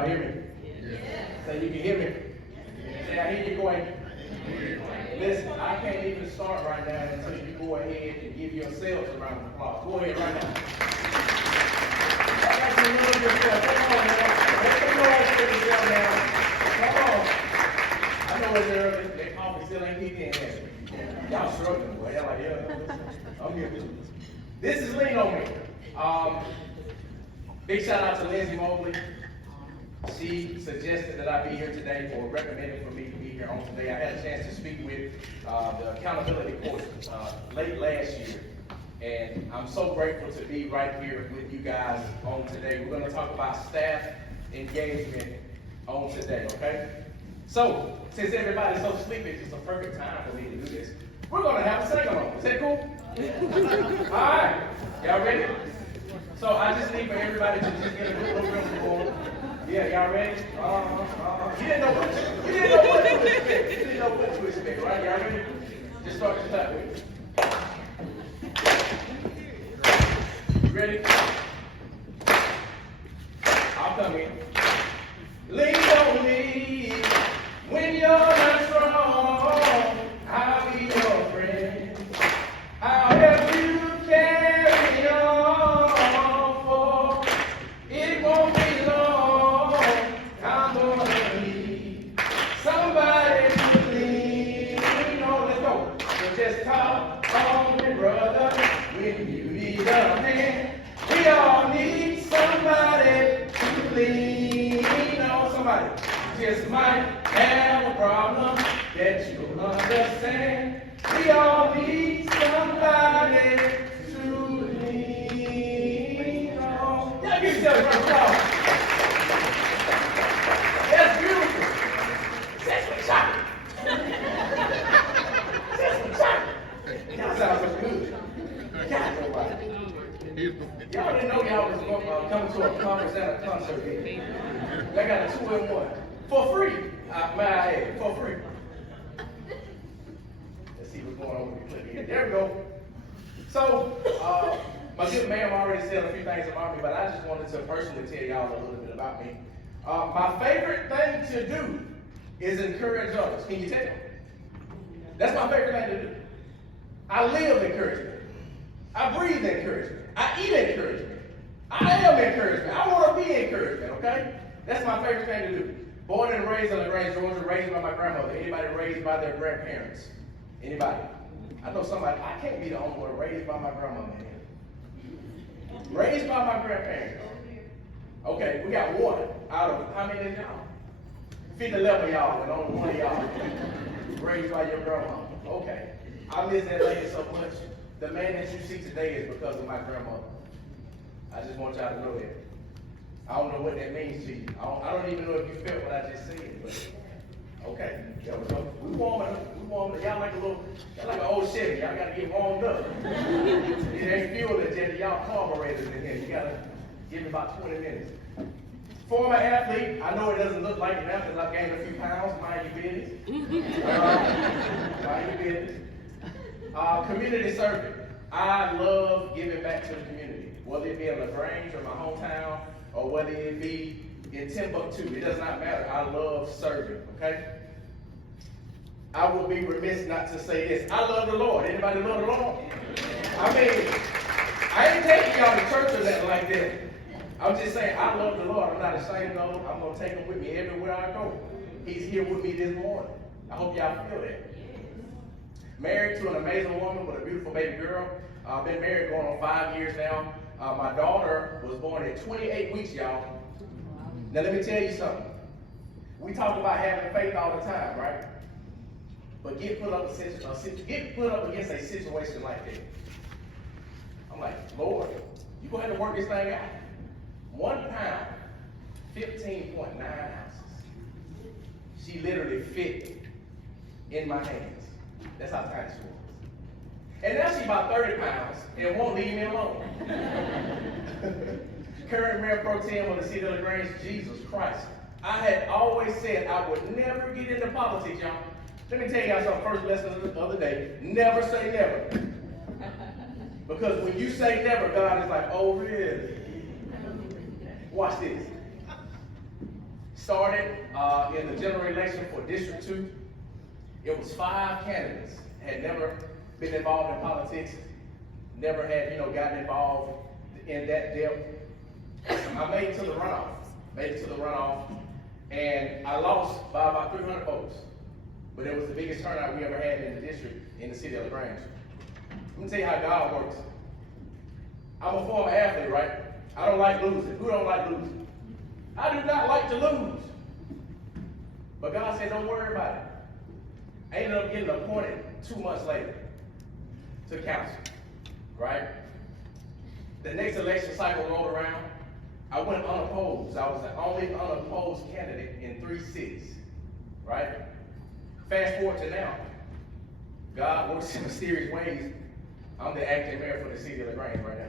y'all hear me? Say you can hear me. Say I hear you, Quay. Listen, I can't even start right now until you go ahead and give yourselves a round of applause. Go ahead right now. Come on, man. Make some noise for yourself now. Come on. I know it's early. That coffee still ain't kicked in yet. Y'all struggling, boy. Y'all like, yeah, I'm here. This is Lean On Me. Big shout out to Lindsay Mobley. She suggested that I be here today, or recommended for me to be here on today. I had a chance to speak with the accountability coach late last year, and I'm so grateful to be right here with you guys on today. We're going to talk about staff engagement on today, okay? So, since everybody's so sleepy, it's just a perfect time for me to do this. We're going to have a sing-along. Is that cool? All right. Y'all ready? So I just need for everybody to just get a little room for. Yeah, y'all ready? You didn't know what to expect. You didn't know what to expect, right? Y'all ready? Just start to clap with me. You ready? I'll come in. Lean on me when you're not strong. I'll be your friend. I'll help you carry on, for it won't be long. I'm gonna need somebody to lean on. Let's go. So just call on me, brother, when you need a hand. We all need somebody to lean on. Somebody just might have a problem that you'll understand. We all need somebody to lean on. Y'all give yourself a round of applause. That's beautiful. Sesame chocolate. Sesame chocolate. Y'all sound so good. God, nobody. Y'all didn't know y'all was coming to a conference and a concert here. Y'all got a 2-in-1 for free. May I add, for free. Let's see what's going on with the clip here. There we go. So, my good ma'am already said a few things about me, but I just wanted to personally tell y'all a little bit about me. My favorite thing to do is encourage others. Can you tell? That's my favorite thing to do. I live encouragement. I breathe encouragement. I eat encouragement. I am encouragement. I want to be encouragement, okay? That's my favorite thing to do. Born and raised in LaGrange, Georgia, raised by my grandmother. Anybody raised by their grandparents? Anybody? I know somebody. I can't be the only one raised by my grandmother. Raised by my grandparents. Okay, we got one out of how many is y'all? 11 of y'all, and only one of y'all raised by your grandma. Okay, I miss that lady so much. The man that you see today is because of my grandmother. I just want y'all to know that. I don't know what that means to you. I don't even know if you felt what I just said, but okay. We warming up. We warming up. Y'all like an old Chevy. Y'all gotta get warmed up. It ain't fuel that yet. Y'all carburetors in here. You gotta give me about 20 minutes. Former athlete. I know it doesn't look like it now because I've gained a few pounds. Mind your business. Mind your business. Community servant. I love giving back to the community, whether it be in LaGrange or my hometown, or whether it be in Timbuktu. It does not matter. I love serving, okay? I would be remiss not to say this. I love the Lord. Anybody love the Lord? I mean, I ain't taking y'all to church or nothing like that. I'm just saying, I love the Lord. I'm not ashamed of him. I'm going to take him with me everywhere I go. He's here with me this morning. I hope y'all feel that. Married to an amazing woman with a beautiful baby girl. Been married going on 5 years now. My daughter was born at 28 weeks, y'all. Now let me tell you something. We talk about having faith all the time, right? But get put up against a situation like that. I'm like, Lord, you gonna have to work this thing out. 1 pound, 15.9 ounces. She literally fit in my hands. That's how tight she was. And now she's about 30 pounds and won't leave me alone. Current Mayor Pro Tem of the city of LaGrange, Jesus Christ. I had always said I would never get into politics, y'all. Let me tell y'all some first lesson of the other day. Never say never. Because when you say never, God is like, oh, really? Watch this. Started in the general election for District 2. It was 5 candidates. Had never been involved in politics, never had, gotten involved in that depth. I made it to the runoff, and I lost by about 300 votes. But it was the biggest turnout we ever had in the district in the city of LaGrange. Let me tell you how God works. I'm a former athlete, right? I don't like losing. Who don't like losing? I do not like to lose. But God said, don't worry about it. I ended up getting appointed 2 months later to council, right? The next election cycle rolled around. I went unopposed. I was the only unopposed candidate in 3 cities, right? Fast forward to now. God works in mysterious ways. I'm the acting mayor for the city of LaGrange right now.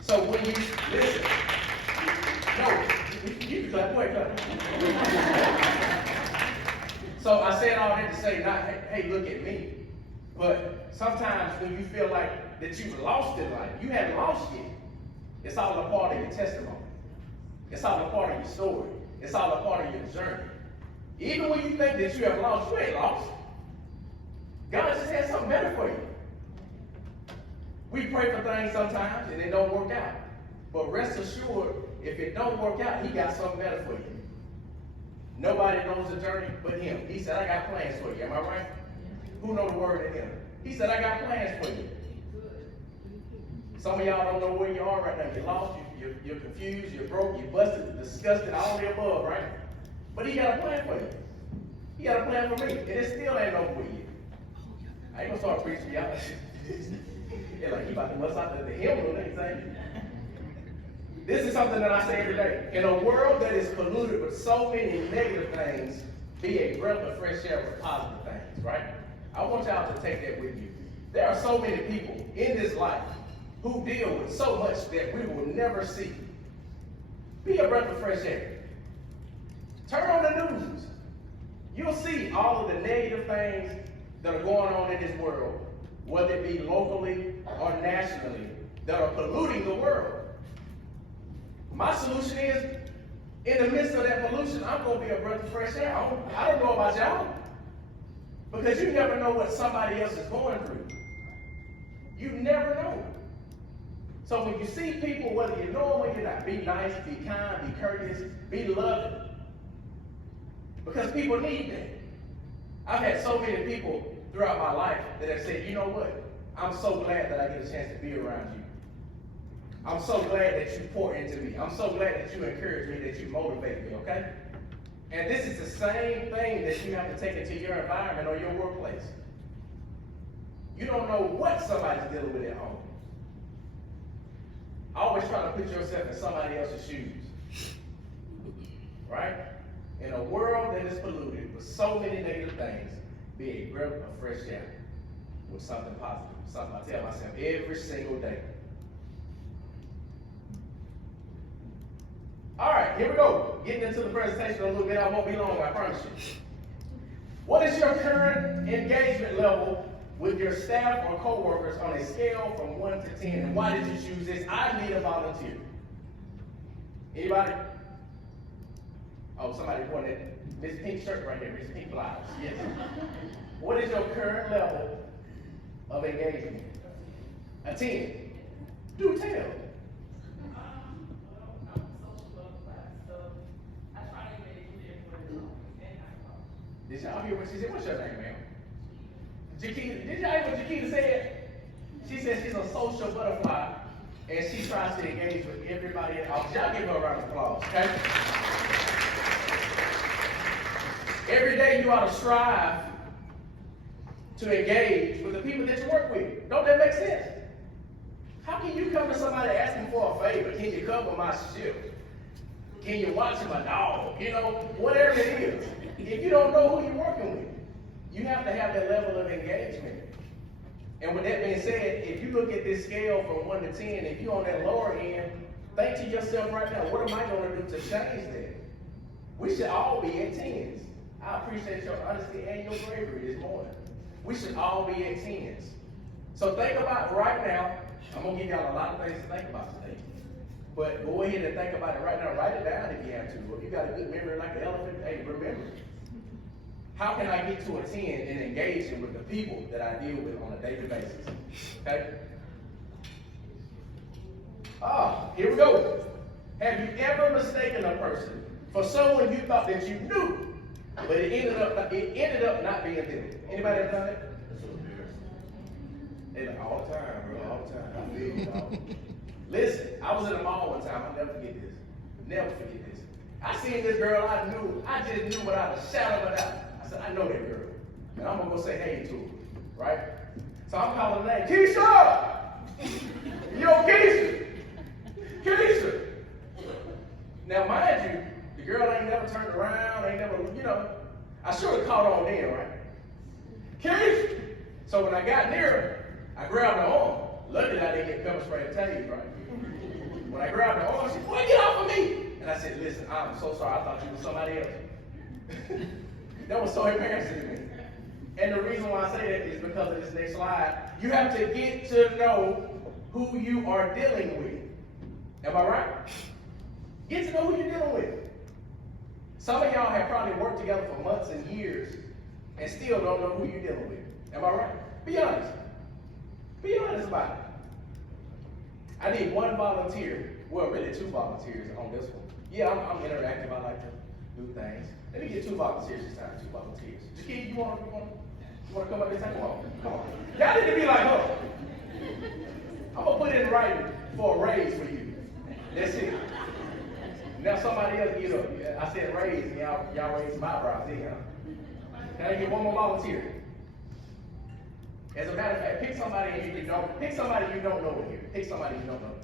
So when you listen, you can clap, boy, clap. So I said all that to say, not, hey, look at me. But sometimes when you feel like that you've lost in life, you haven't lost yet. It's all a part of your testimony. It's all a part of your story. It's all a part of your journey. Even when you think that you have lost, you ain't lost. God just has something better for you. We pray for things sometimes and it don't work out. But rest assured, if it don't work out, he got something better for you. Nobody knows the journey but him. He said, I got plans for you. Am I right? Who know the word of him? He said, I got plans for you. Some of y'all don't know where you are right now. You're lost, you're confused, you're broke, you're busted, disgusted, all the above, right? But he got a plan for you. He got a plan for me. And it still ain't over with you. I ain't gonna start preaching y'all. They're like, he about to bust out the hymn or anything. This is something that I say every day. In a world that is polluted with so many negative things, be a breath of fresh air with positive things, right? I want y'all to take that with you. There are so many people in this life who deal with so much that we will never see. Be a breath of fresh air. Turn on the news. You'll see all of the negative things that are going on in this world, whether it be locally or nationally, that are polluting the world. My solution is, in the midst of that pollution, I'm going to be a breath of fresh air. I don't know about y'all, because you never know what somebody else is going through. You never know. So when you see people, whether you know them or you're not, be nice, be kind, be courteous, be loving. Because people need that. I've had so many people throughout my life that have said, you know what? I'm so glad that I get a chance to be around you. I'm so glad that you pour into me. I'm so glad that you encourage me, that you motivate me, okay? And this is the same thing that you have to take into your environment or your workplace. You don't know what somebody's dealing with at home. Always try to put yourself in somebody else's shoes. Right? In a world that is polluted with so many negative things, be a breath of fresh air with something positive. Something I tell myself every single day. All right, here we go. Getting into the presentation a little bit. I won't be long, I promise you. What is your current engagement level with your staff or coworkers on a scale from 1 to 10? And why did you choose this? I need a volunteer. Anybody? Oh, somebody pointed. This pink shirt right here, this pink blouse. Yes. What is your current level of engagement? A 10. Do tell. Did y'all hear what she said? What's your name, ma'am? Jaquita. Did y'all hear what Jaquita said? She said she's a social butterfly and she tries to engage with everybody in the office. Y'all give her a round of applause, okay? Every day you ought to strive to engage with the people that you work with. Don't that make sense? How can you come to somebody asking for a favor? Can you cover my shift? Can you watch my dog? You know, whatever it is. If you don't know who you're working with, you have to have that level of engagement. And with that being said, if you look at this scale from 1 to 10, if you're on that lower end, think to yourself right now, what am I going to do to change that? We should all be at 10s. I appreciate your honesty and your bravery this morning. We should all be at 10s. So think about right now, I'm going to give y'all a lot of things to think about today. But go ahead and think about it right now. Write it down if you have to. If you got a good memory like an elephant, hey, remember. How can I get to a 10 in engaging with the people that I deal with on a daily basis? Okay? Here we go. Have you ever mistaken a person for someone you thought that you knew, but it ended up not being them? Anybody ever done that? They like, all the time, bro, all the time. I feel you, dog. Listen, I was in the mall one time. I'll never forget this. Never forget this. I seen this girl I knew. I just knew without a shadow of a doubt. I said, I know that girl. And I'm going to go say hey to her, right? So I'm calling her name. Keisha! Yo, Keisha! Keisha! Now, mind you, the girl ain't never turned around, ain't never, I should have caught on then, right? Keisha! So when I got near her, I grabbed her arm. Luckily, I didn't get pepper spray and tape, right? When I grabbed her arm, she said, boy, get off of me! And I said, listen, I'm so sorry. I thought you were somebody else. That was so embarrassing to me. And the reason why I say that is because of this next slide. You have to get to know who you are dealing with. Am I right? Get to know who you're dealing with. Some of y'all have probably worked together for months and years and still don't know who you're dealing with. Am I right? Be honest. Be honest about it. I need one volunteer. Well, really 2 volunteers on this one. Yeah, I'm interactive. I like to do things. Let me get 2 volunteers this time. 2 volunteers. Jakeem, you want to come up this time? Come on. Y'all need to be like her. I'm going to put it in writing for a raise for you. That's it. Now somebody else get up. I said raise, and y'all raise my eyebrows. Can I get one more volunteer? As a matter of fact, pick somebody you don't know in here. Pick somebody you don't know.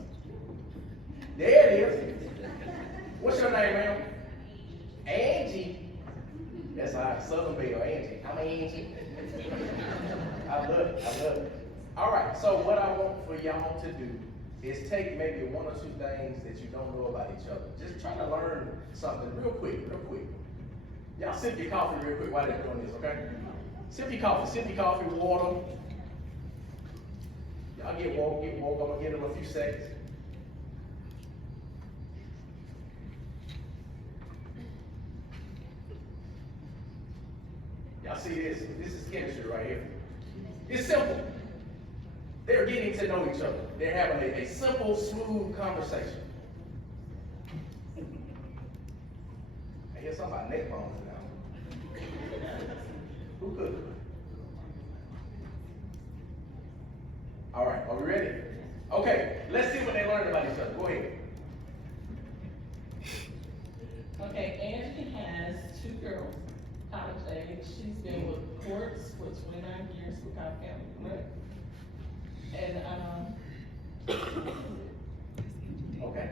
There it is. What's your name, ma'am? Angie. That's our Southern Belle, Angie. I'm Angie. I love it. All right, so what I want for y'all to do is take maybe 1 or 2 things that you don't know about each other. Just try to learn something real quick. Y'all sip your coffee real quick while they're doing this, okay? Sip your coffee, water. Y'all get woke. I'm gonna give them a few seconds. Y'all see this? This is chemistry right here. It's simple. They're getting to know each other. They're having a simple, smooth conversation. I hear something about neck bones now. Who could? All right, are we ready? Okay, let's see what they learned about each other. Go ahead. Okay, Angie has 2 girls, college age. She's been with Courts for 29 years with Cobb County, correct? And, Okay.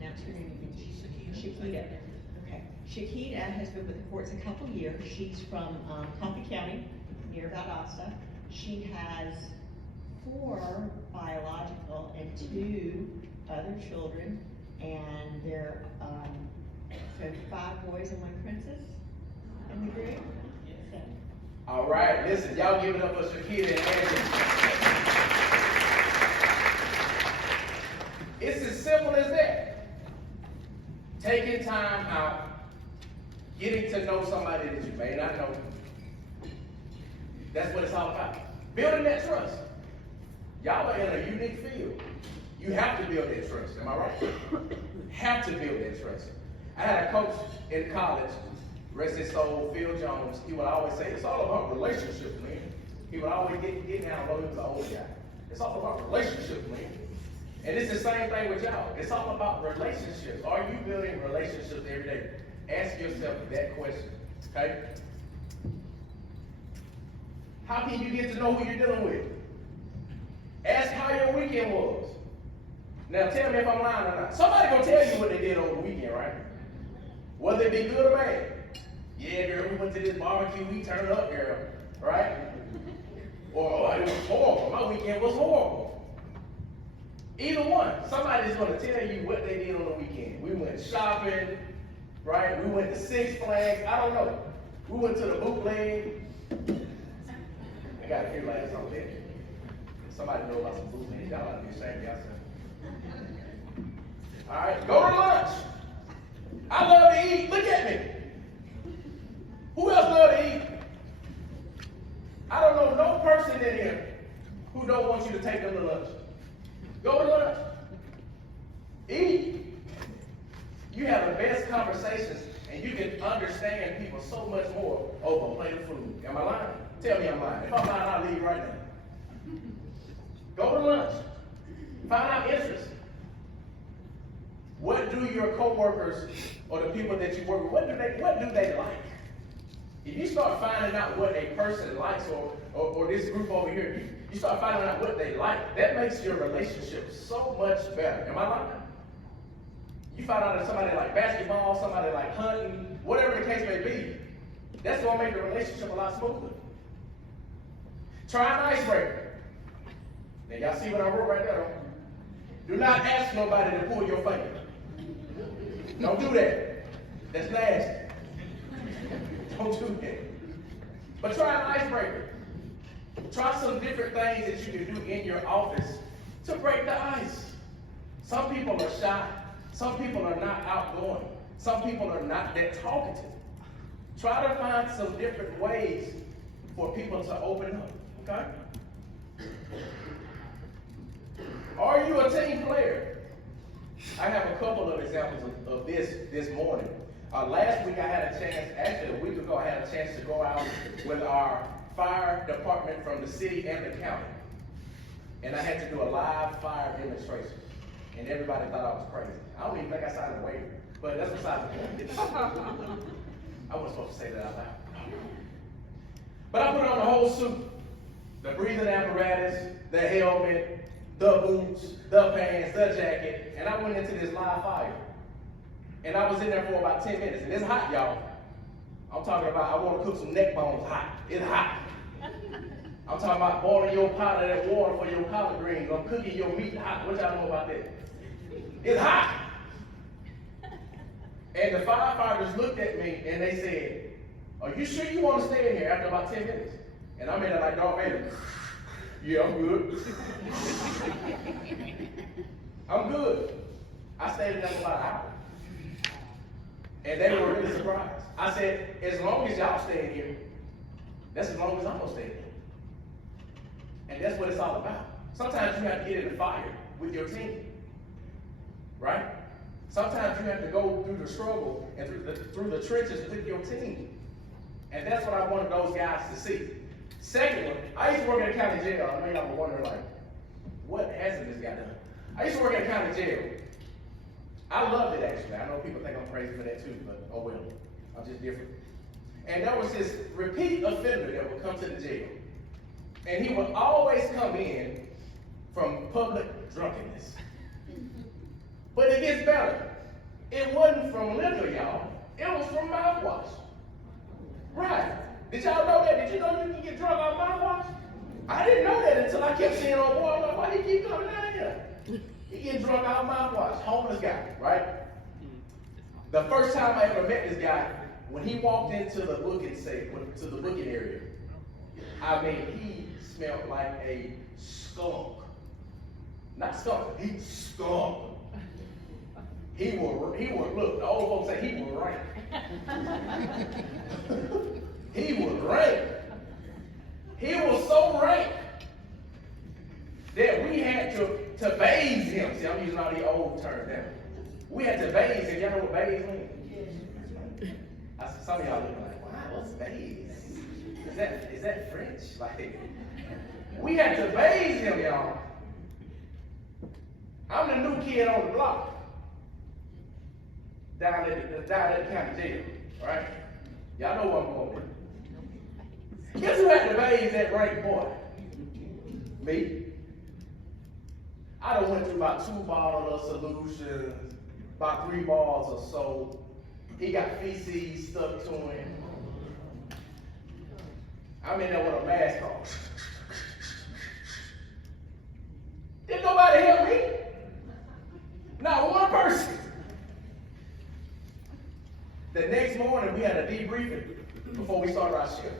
Now turn it to Shakita. Okay. Shakita has been with the courts a couple years. She's from Coffee County, near Valdosta. She has 4 biological and 2 other children, and they're so 5 boys and 1 princess in the group. So. All right, listen, y'all give it up for Shakita and Angie. It's as simple as that. Taking time out, getting to know somebody that you may not know. That's what it's all about. Building that trust. Y'all are in a unique field. You have to build that trust. Am I right? Have to build that trust. I had a coach in college, rest his soul, Phil Jones. He would always say, it's all about relationships, man. He would always get down low. He was an old guy. It's all about relationships, man. And it's the same thing with y'all. It's all about relationships. Are you building relationships every day? Ask yourself that question, okay? How can you get to know who you're dealing with? Ask how your weekend was. Now tell me if I'm lying or not. Somebody gonna tell you what they did over the weekend, right? Whether it be good or bad. Yeah, girl, we went to this barbecue, we turned up, girl, right? Or, oh, it was horrible. My weekend was horrible. Either one, somebody's going to tell you what they did on the weekend. We went shopping, right? We went to Six Flags. I don't know. We went to the bootleg. I got a few laughs on there. Somebody know about some bootlegs. Y'all ought to be ashamed of yourself. All right, go to lunch. I love to eat. Look at me. Who else love to eat? I don't know no person in here who don't want you to take them to lunch. Go to lunch. Eat. You have the best conversations, and you can understand people so much more over a plate of food. Am I lying? Tell me I'm lying. If I'm lying, I'll leave right now. Go to lunch. Find out interests. What do your coworkers or the people that you work with, what do they like? If you start finding out what a person likes or this group over here, you start finding out what they like, that makes your relationship so much better. Am I lying? You find out that somebody like basketball, somebody like hunting, whatever the case may be, that's going to make the relationship a lot smoother. Try an icebreaker. Now y'all see what I wrote right there? Do not ask nobody to pull your finger. Don't do that. That's nasty. Don't do that. But try an icebreaker. Try some different things that you can do in your office to break the ice. Some people are shy. Some people are not outgoing. Some people are not that talkative. Try to find some different ways for people to open up, okay? Are you a team player? I have a couple of examples of this morning. Last week I had a chance, actually a week ago I had a chance to go out with our fire department from the city and the county. And I had to do a live fire demonstration. And everybody thought I was crazy. I don't even think I signed a waiver, but that's besides the point. I wasn't supposed to say that out loud. But I put on the whole suit, the breathing apparatus, the helmet, the boots, the pants, the jacket, and I went into this live fire. And I was in there for about 10 minutes, and it's hot, y'all. I'm talking about I want to cook some neck bones hot. It's hot. I'm talking about boiling your pot of that water for your collard greens. I'm cooking your meat hot. What y'all know about that? It's hot. And the firefighters looked at me and they said, "Are you sure you want to stay in here?" After about 10 minutes. And I'm in there like Darth Vader. Yeah, I'm good. I'm good. I stayed in there for about an hour. And they were really surprised. I said, as long as y'all stay in here, that's as long as I'm going to stay in here. And that's what it's all about. Sometimes you have to get in the fire with your team. Right? Sometimes you have to go through the struggle and through the trenches with your team. And that's what I wanted those guys to see. Second one, I used to work at a county jail. I know y'all were wondering, like, what hasn't this guy done? I used to work at a county jail. I loved it, actually. I know people think I'm crazy for that too, but oh well. I'm just different. And there was this repeat offender that would come to the jail. And he would always come in from public drunkenness. But it gets better. It wasn't from liquor, y'all. It was from mouthwash. Right. Did y'all know that? Did you know you can get drunk off mouthwash? I didn't know that until I kept seeing old boy. I'm like, why do you keep coming down here? He getting drunk off mouthwash. Homeless guy, right? The first time I ever met this guy, when he walked into the booking area, I mean, he smelled like a skunk. Not skunk, he skunk. He would look, the old folks say he would rank. He was rank. He was so rank that we had to bathe him. See, I'm using all these old terms now. We had to bathe him. Y'all know what bathe means? Some of y'all looking like, wow, what's bathe? Is that French? Like, we had to bathe him, y'all. I'm the new kid on the block. Down at the county jail, right? Y'all know what I'm going with. Guess who had to bathe that rank boy? Me. I done went through about 2 bottles of solutions, about 3 bars of soap. He got feces stuck to him. I'm in there with a mask on. Didn't nobody help me. Not one person. The next morning, we had a debriefing before we started our shift.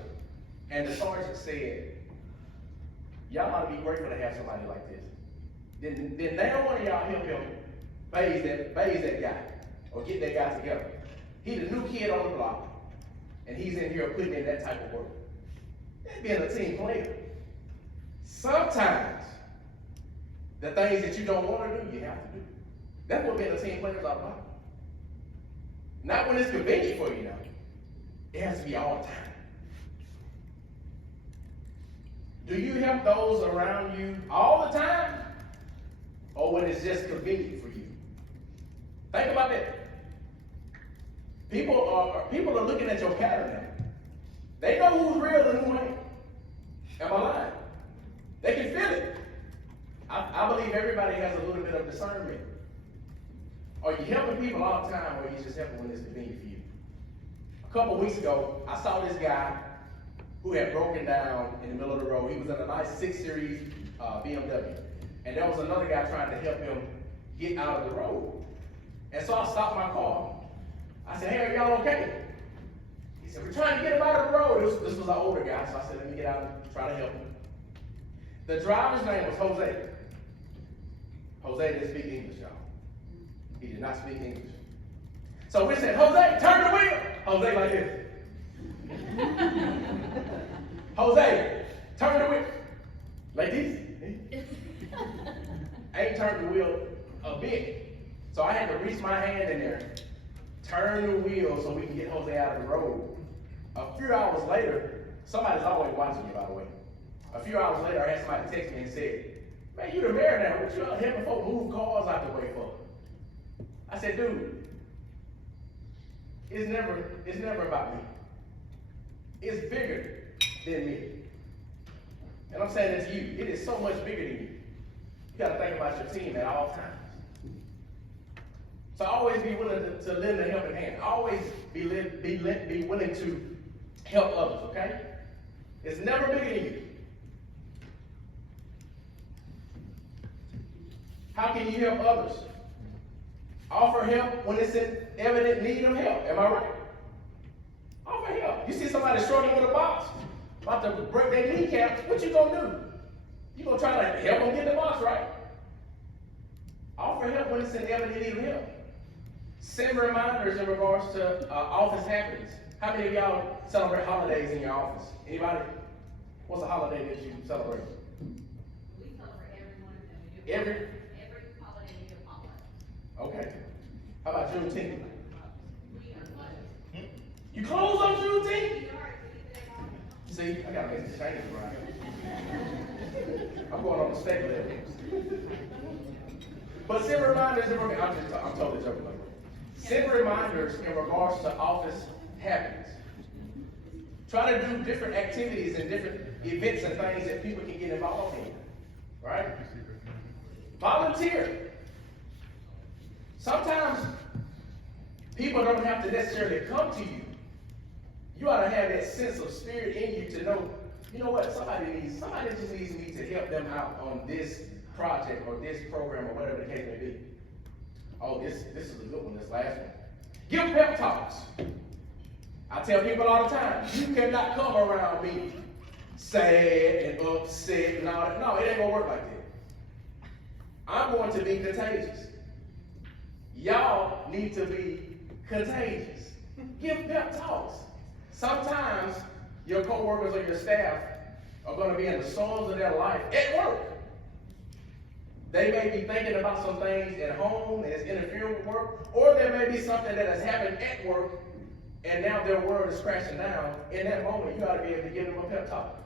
And the sergeant said, y'all ought to be grateful to have somebody like this. Then neither one of y'all helped him, phase that guy, or get that guy together. He's the new kid on the block, and he's in here putting in that type of work. That's being a team player. Sometimes, the things that you don't want to do, you have to do. That's what being a team player is all about. Not when it's convenient for you now. It has to be all the time. Do you help those around you all the time? Or when it's just convenient for you? Think about that. People are looking at your pattern now. They know who's real and who ain't. Am I lying? They can feel it. I believe everybody has a little bit of discernment. Are you helping people all the time, or are you just helping when it's convenient for you? A couple weeks ago, I saw this guy who had broken down in the middle of the road. He was in a nice 6 Series BMW. And there was another guy trying to help him get out of the road. And so I stopped my car. I said, hey, are y'all okay? He said, we're trying to get him out of the road. This was an older guy, so I said, let me get out and try to help him. The driver's name was Jose. Jose didn't speak English, y'all. He did not speak English. So we said, Jose, turn the wheel. Jose like this. Jose, turn the wheel. Like this. I ain't turned the wheel a bit. So I had to reach my hand in there, turn the wheel so we can get Jose out of the road. A few hours later, somebody's always watching you, by the way. A few hours later, I had somebody text me and said, man, you the mayor now. What you out helping folks move cars out the way for? I said, dude, it's never about me. It's bigger than me. And I'm saying that to you. It is so much bigger than you. You got to think about your team at all times. So always be willing to lend a helping hand. Always be willing to help others, okay? It's never bigger than you. How can you help others? Offer help when it's in evident need of help. Am I right? Offer help. You see somebody struggling with a box, about to break their kneecap, what you gonna do? You gonna try to help them get the box right? Offer help when it's in evident need of help. Send reminders in regards to office happenings. How many of y'all celebrate holidays in your office? Anybody? What's a holiday that you celebrate? We celebrate every one of them. We do Every holiday we do holiday. Okay. How about Juneteenth? We are closed. You close on Juneteenth? We are, we do all. See, I gotta make some changes around here. I'm going on the state level. But send reminders in regards, I'm totally joking. Send reminders in regards to office happenings. Try to do different activities and different events and things that people can get involved in. Right? Volunteer. Sometimes people don't have to necessarily come to you. You ought to have that sense of spirit in you to know, you know what, somebody just needs me to help them out on this project or this program or whatever the case may be. Oh, this is a good one, this last one. Give pep talks. I tell people all the time, you cannot come around me sad and upset and all that. No, it ain't gonna work like that. I'm going to be contagious. Y'all need to be contagious. Give pep talks. Sometimes your coworkers or your staff are going to be in the storms of their life at work. They may be thinking about some things at home and it's interfering with work, or there may be something that has happened at work and now their world is crashing down. In that moment, you ought to be able to give them a pep talk.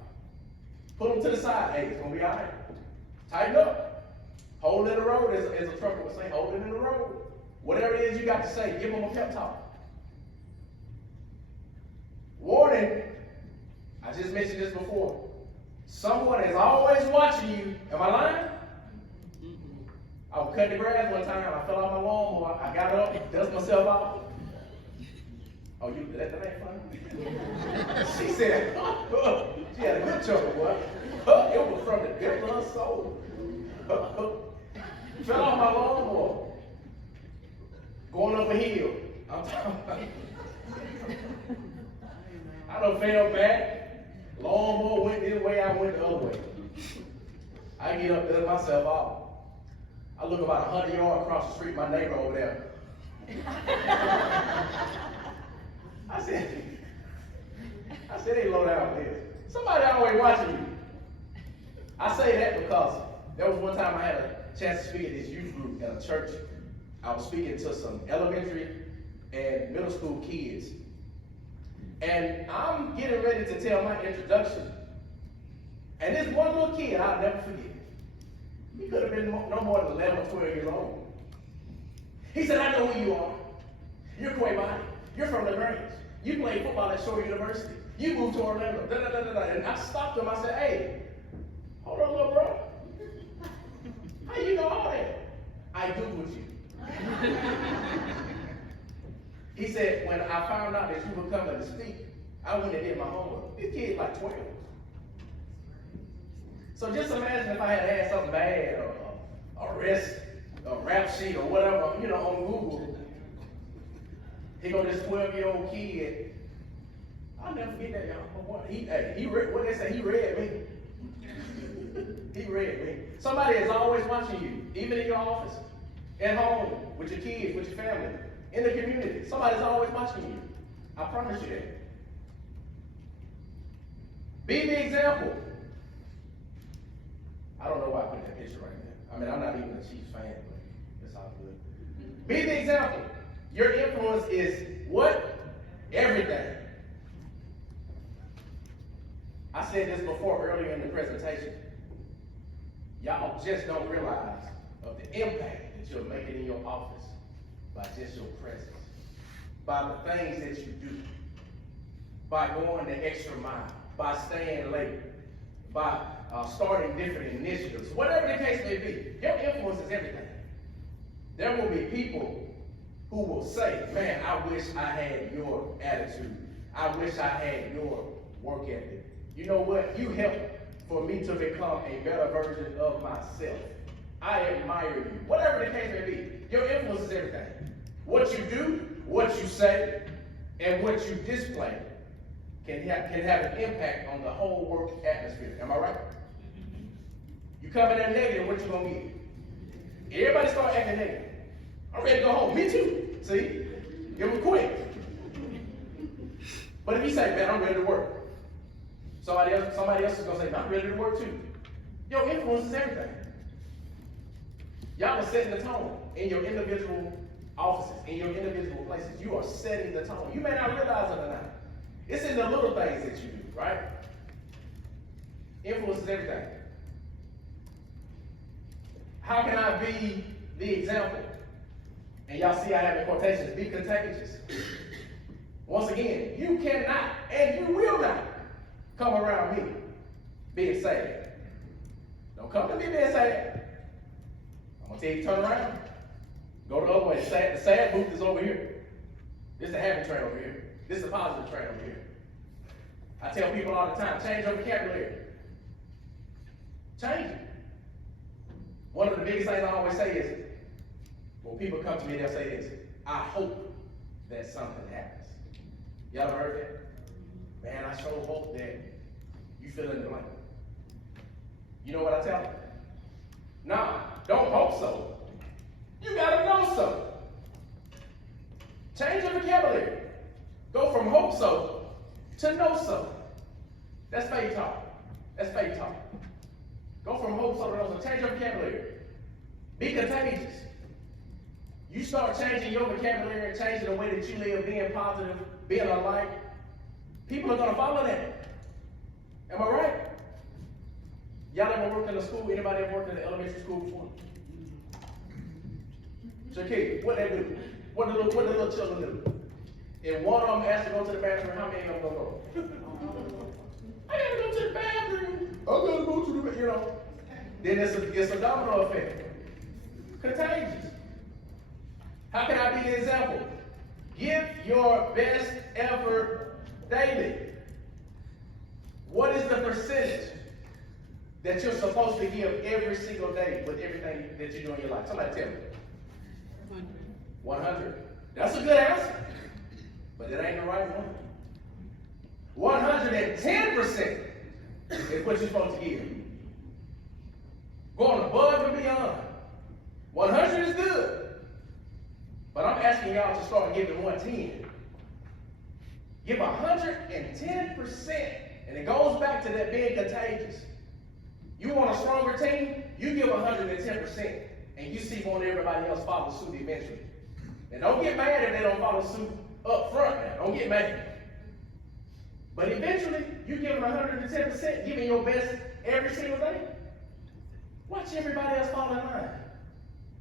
Put them to the side. Hey, it's going to be all right. Tighten up. Hold it in the road, as a trucker would say, hold it in the road. Whatever it is you got to say, give them a pep talk. Warning, I just mentioned this before. Someone is always watching you. Am I lying? I was cutting the grass one time. I fell off my lawnmower. I got up, dusted myself off. Oh, that ain't funny? She said, she had a good chuckle, boy. It was from the depth of her soul. Fell off my lawnmower. Going up a hill. I'm talking about. I done fell back. Lawnmower went this way, I went the other way. I get up, dust myself off. I look about 100 yards across the street, my neighbor over there. I said, they low down this. Somebody always watching you. I say that because there was one time I had a chance to speak at this youth group at a church. I was speaking to some elementary and middle school kids. And I'm getting ready to tell my introduction. And this one little kid, I'll never forget. He could have been no more than 11 or 12 years old. He said, I know who you are. You're Quay Boddie. You're from the Grange. You played football at Shore University. You moved to Orlando. Da, da, da, da, da. And I stopped him. I said, hey, hold on, little bro. How you know all that? I Googled you. He said, when I found out that you were coming to speak, I went and did my homework. This kid's like 12. So just imagine if I had something bad, or a rap sheet, or whatever, on Google. Here go this 12-year-old kid. I'll never forget that, y'all. What they say, he read me. He read me. Somebody is always watching you, even in your office, at home, with your kids, with your family, in the community. Somebody's always watching you. I promise you that. Be the example. I don't know why I put that picture right there. I mean, I'm not even a Chiefs fan, but it's all good. Be the example. Your influence is what? Everything. I said this before earlier in the presentation. Y'all just don't realize of the impact that you're making in your office by just your presence, by the things that you do, by going the extra mile, by staying late, by starting different initiatives, whatever the case may be. Your influence is everything. There will be people who will say, man, I wish I had your attitude. I wish I had your work ethic. You know what? You helped for me to become a better version of myself. I admire you. Whatever the case may be, your influence is everything. What you do, what you say, and what you display can have an impact on the whole work atmosphere. Am I right? You come in there negative, what you gonna get? Everybody start acting negative. I'm ready to go home. Me too. See? It was quick. But if you say, man, I'm ready to work. Somebody else is gonna say, I'm ready to work too. Your influence is everything. Y'all are setting the tone in your individual offices, in your individual places. You are setting the tone. You may not realize it or not. It's in the little things that you do, right? Influence is everything. How can I be the example? And y'all see I have in quotations, be contagious. Once again, you cannot and you will not come around me being sad. Don't come to me being sad. I'm gonna tell you, turn around. Go the other way. The sad booth is over here. This is the happy train over here. This is the positive train over here. I tell people all the time, change your vocabulary. Change it. One of the biggest things I always say is, when people come to me, they'll say this, I hope that something happens. Y'all ever heard that? Man, I sure hope that you fill in the blank. You know what I tell them? Nah, don't hope so. You gotta know so. Change your vocabulary. Go from hope so to know so. That's faith talk. That's faith talk. Go from hope so to know so. Change your vocabulary. Be contagious. You start changing your vocabulary and changing the way that you live, being positive, being a light. People are going to follow that. Am I right? Y'all ever worked in a school? Anybody ever worked in an elementary school before? So, okay, what they do? What the little children do? If one of them has to go to the bathroom, how many of them go? I gotta go to the bathroom. I gotta go to the bathroom. Then it's a domino effect. Contagious. How can I be the example? Give your best effort daily. What is the percentage that you're supposed to give every single day with everything that you do in your life? Somebody tell me. 100. That's a good answer, but it ain't the right one. 110% is what you're supposed to give. Going above and beyond. 100 is good. But I'm asking y'all to start giving 110. Give 110%. And it goes back to that being contagious. You want a stronger team? You give 110%. And you see won't everybody else follow suit eventually. And don't get mad if they don't follow suit up front now. Don't get mad. But eventually, you give them 110%, giving your best every single day. Watch everybody else fall in line.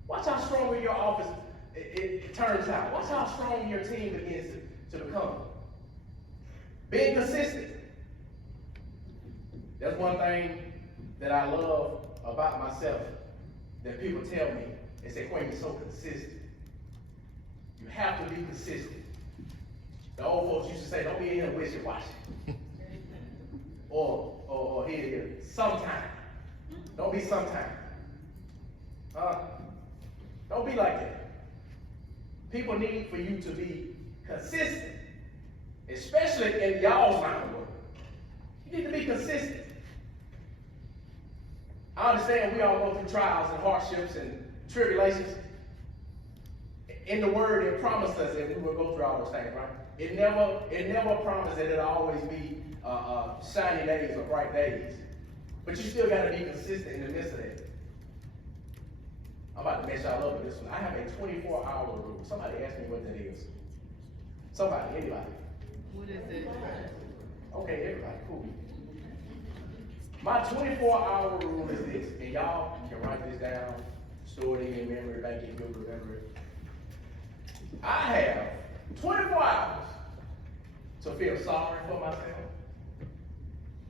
Watch how stronger your office it turns out. Watch how strong your team begins to become. Being consistent. That's one thing that I love about myself that people tell me. They say, Quay, you're so consistent. You have to be consistent. The old folks used to say, don't be in here wishy-washy. or here, sometime. Don't be sometime. Don't be like that. People need for you to be consistent, especially in y'all's line of work. You need to be consistent. I understand we all go through trials and hardships and tribulations. In the Word, it promised us that we will go through all those things, right? It never promised that it'll always be shiny days or bright days. But you still got to be consistent in the midst of that. I'm about to mess y'all up with this one. I have a 24-hour rule. Somebody ask me what that is. Somebody, anybody. What is it? Okay, everybody, cool. My 24-hour rule is this, and y'all can write this down, store it in your memory bank if you'll remember it. I have 24 hours to feel sorry for myself.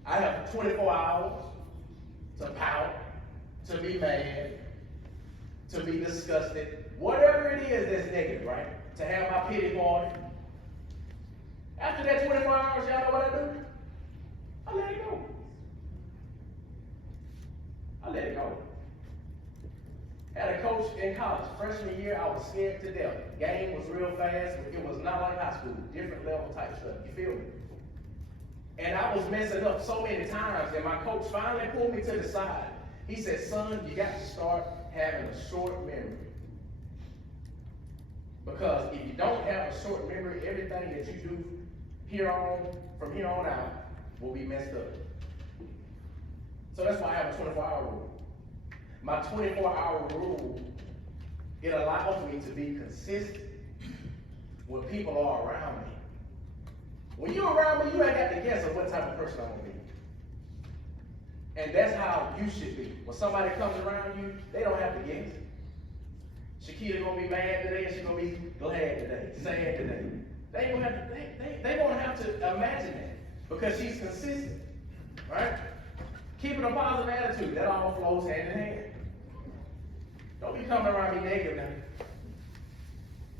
I have 24 hours to pout, to be mad, to be disgusted, whatever it is that's negative, right? To have my pity party. After that 24 hours, y'all know what I do? I let it go. I let it go. Had a coach in college, freshman year, I was scared to death. Game was real fast, but it was not like high school, different level type stuff, you feel me? And I was messing up so many times, and my coach finally pulled me to the side. He said, son, you got to start having a short memory. Because if you don't have a short memory, everything that you do from here on out, will be messed up. So that's why I have a 24-hour rule. My 24-hour rule, it allows me to be consistent when people are around me. When you're around me, you ain't got to guess of what type of person I'm going to be. And that's how you should be. When somebody comes around you, they don't have to guess. Shakita's going to be mad today, and she's going to be glad today, sad today. They won't have to imagine that because she's consistent, right? Keeping a positive attitude, that all flows hand in hand. Don't be coming around me negative now.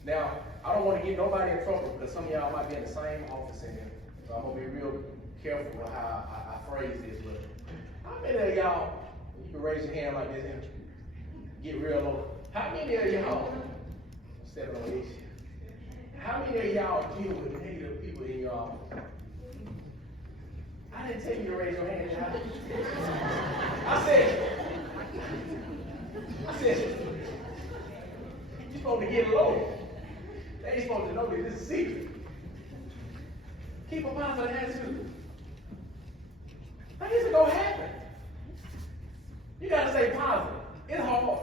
Now, I don't want to get nobody in trouble because some of y'all might be in the same office in here. So I'm going to be real careful with how I phrase this. But how many of y'all, you can raise your hand like this here, get real low. How many of y'all, stepping on this, how many of y'all deal with negative people in your office? I didn't tell you to raise your hand. I said, you're supposed to get low. They ain't supposed to know that this is a secret. Keep a positive attitude. Things are going to happen. You got to stay positive. It's hard,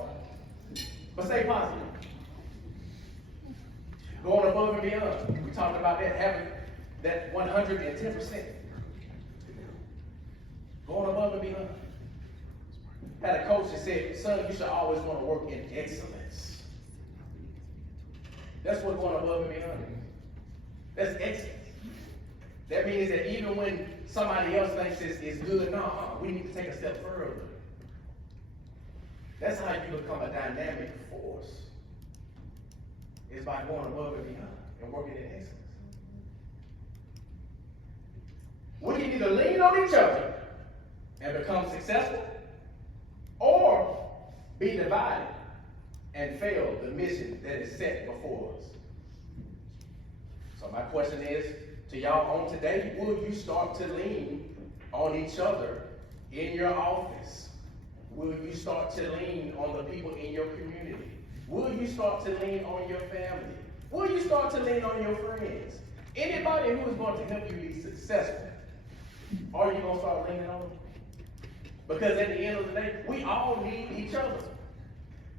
but stay positive. Going above and beyond. We talked about that, having that 110%. Going above and beyond. Had a coach that said, son, you should always want to work in excellence. That's what going above and beyond is. That's excellence. That means that even when somebody else thinks it's good, no, we need to take a step further. That's how you become a dynamic force. Is by going above and beyond and working in excellence. We can either lean on each other and become successful, or be divided and fail the mission that is set before us. So my question is to y'all on today, will you start to lean on each other in your office? Will you start to lean on the people in your community? Will you start to lean on your family? Will you start to lean on your friends? Anybody who is going to help you be successful, are you going to start leaning on them? Because at the end of the day, we all need each other.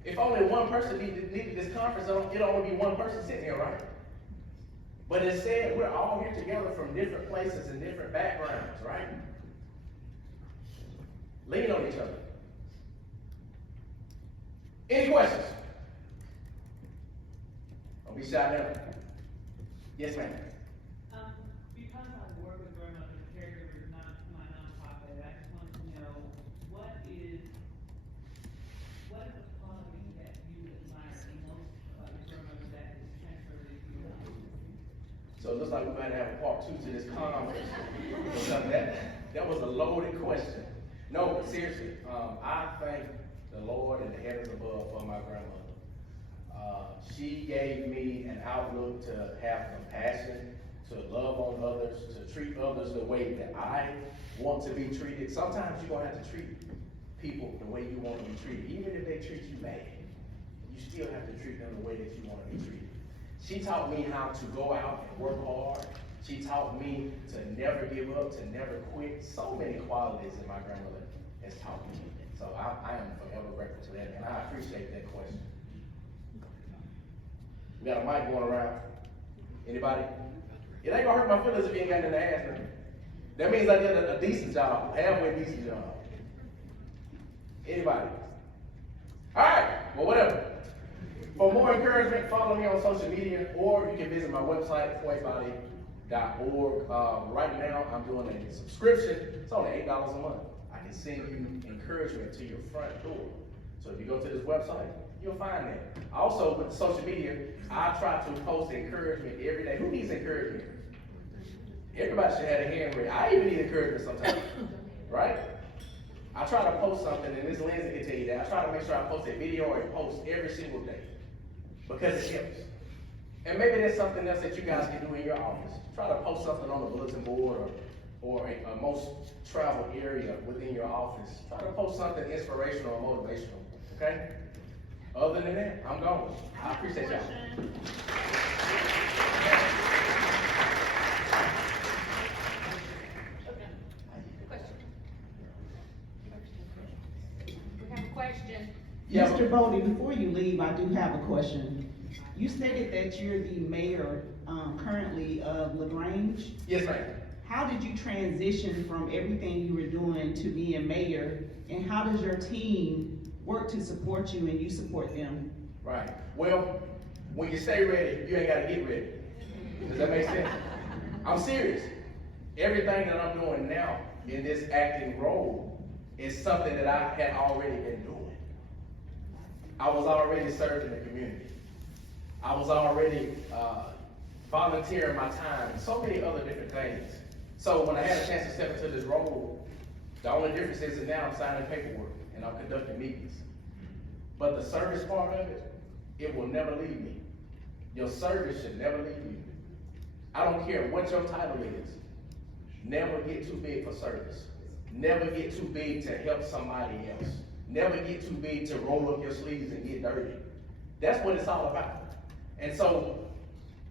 If only one person needed this conference, it'll only be one person sitting here, right? But instead, we're all here together from different places and different backgrounds, right? Lean on each other. Any questions? Don't be shy now. Yes, ma'am. Because I work with grandmothers and caregivers, not my nonprofit, I just want to know, what is the quality that you admire the most about your grandmother that is transferred to you? So it looks like we might have a part 2 to this conference. That was a loaded question. No, but seriously, I thank the Lord and the heavens above for my grandmother. She gave me an outlook to have compassion, to love on others, to treat others the way that I want to be treated. Sometimes you're going to have to treat people the way you want to be treated. Even if they treat you bad, you still have to treat them the way that you want to be treated. She taught me how to go out and work hard. She taught me to never give up, to never quit. So many qualities that my grandmother has taught me. So I am forever grateful to that, and I appreciate that question. We got a mic going around. Anybody? It ain't gonna hurt my feelings if you ain't got nothing to ask me. That means I did a decent job, halfway decent job. Anybody? All right, well, whatever. For more encouragement, follow me on social media, or you can visit my website, quaybody.org. Right now, I'm doing a subscription. It's only $8 a month. I can send you encouragement to your front door. So if you go to this website, you'll find that. Also, with social media, I try to post encouragement every day. Who needs encouragement? Everybody should have a hand raised. I even need encouragement sometimes, right? I try to post something, and this Lindsay can tell you that. I try to make sure I post a video or a post every single day because it helps. And maybe there's something else that you guys can do in your office. Try to post something on the bulletin board or a most traveled area within your office. Try to post something inspirational or motivational, okay? Other than that, I'm gone. I appreciate y'all. We have a question. Yeah, Mr. Boddie, before you leave, I do have a question. You stated that you're the mayor currently of LaGrange. yes, ma'am. How did you transition from everything you were doing to being mayor? And how does your team work to support you and you support them? Right. Well, when you stay ready, you ain't got to get ready. Does that make sense? I'm serious. Everything that I'm doing now in this acting role is something that I had already been doing. I was already serving the community. I was already volunteering my time and so many other different things. So when I had a chance to step into this role, the only difference is that now I'm signing paperwork and I'm conducting meetings. But the service part of it, it will never leave me. Your service should never leave you. I don't care what your title is. Never get too big for service. Never get too big to help somebody else. Never get too big to roll up your sleeves and get dirty. That's what it's all about. And so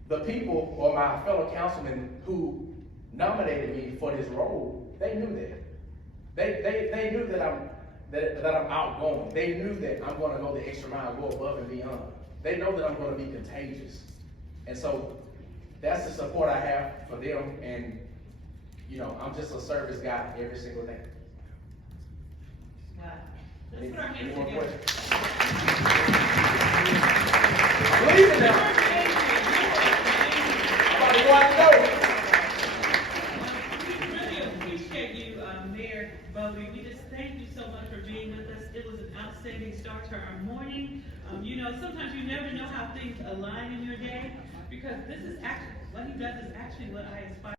the people or my fellow councilmen who nominated me for this role, they knew that. They knew that I'm outgoing. They knew that I'm going to go the extra mile, go above and beyond. They know that I'm going to be contagious. And so that's the support I have for them. And, you know, I'm just a service guy every single day. Wow. Any Let's put our hands more together. questions? Believe it now. Somebody want to know. We really appreciate you, Mayor Boddie. We just thank you so much for being with us. It was an outstanding start to our morning. You know, sometimes you never know how things align in your day, because this is actually, what he does is actually what I aspire